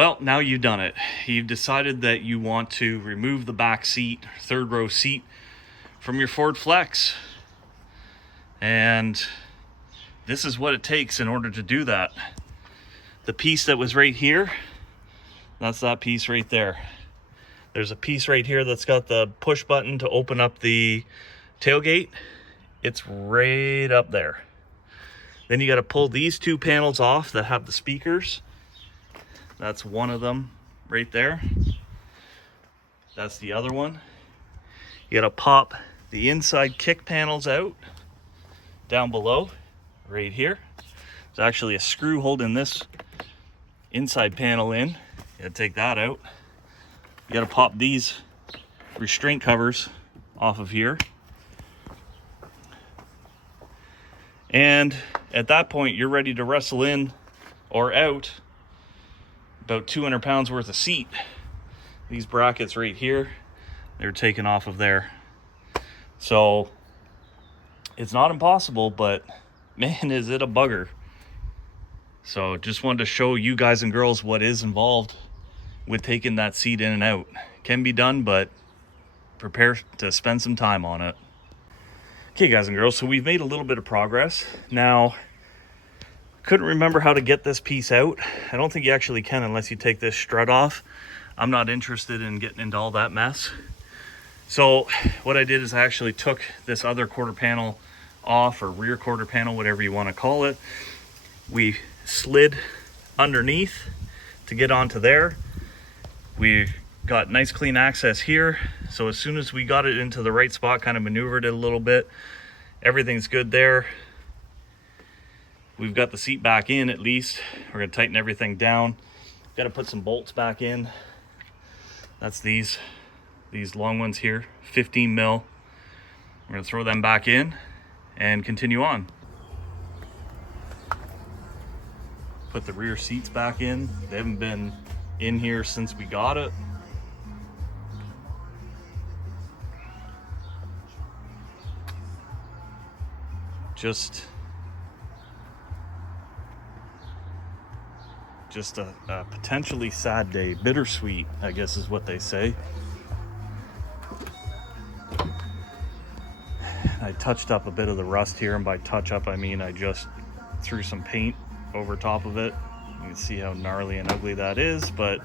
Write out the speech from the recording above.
Well, now you've done it. You've decided that you want to remove the back seat, third row seat, from your Ford Flex. And this is what it takes in order to do that. The piece that was right here, that's that piece right there. There's a piece right here that's got the push button to open up the tailgate. It's right up there. Then you got to pull these two panels off that have the speakers. That's one of them right there. That's the other one. You got to pop the inside kick panels out down below right here. There's actually a screw holding this inside panel in. You got to take that out. You got to pop these restraint covers off of here. And at that point, you're ready to wrestle in or out about 200 pounds worth of seat. These brackets right here, they're taken off of there. So it's not impossible, but man, is it a bugger. So just wanted to show you guys and girls what is involved with taking that seat in and out. Can be done, but prepare to spend some time on it. Okay, guys and girls, so we've made a little bit of progress. Now, couldn't remember how to get this piece out. I don't think you actually can unless you take this strut off. I'm not interested in getting into all that mess. So what I did is I actually took this other quarter panel off, or rear quarter panel, whatever you want to call it. We slid underneath to get onto there. We got nice clean access here. So as soon as we got it into the right spot, kind of maneuvered it a little bit, everything's good there. We've got the seat back in at least. We're gonna tighten everything down. Got to put some bolts back in. That's these long ones here, 15 mil. We're gonna throw them back in and continue on. Put the rear seats back in. They haven't been in here since we got it. Just a potentially sad day. Bittersweet, I guess is what they say. I touched up a bit of the rust here, and by touch up I mean I just threw some paint over top of it. You can see how gnarly and ugly that is, but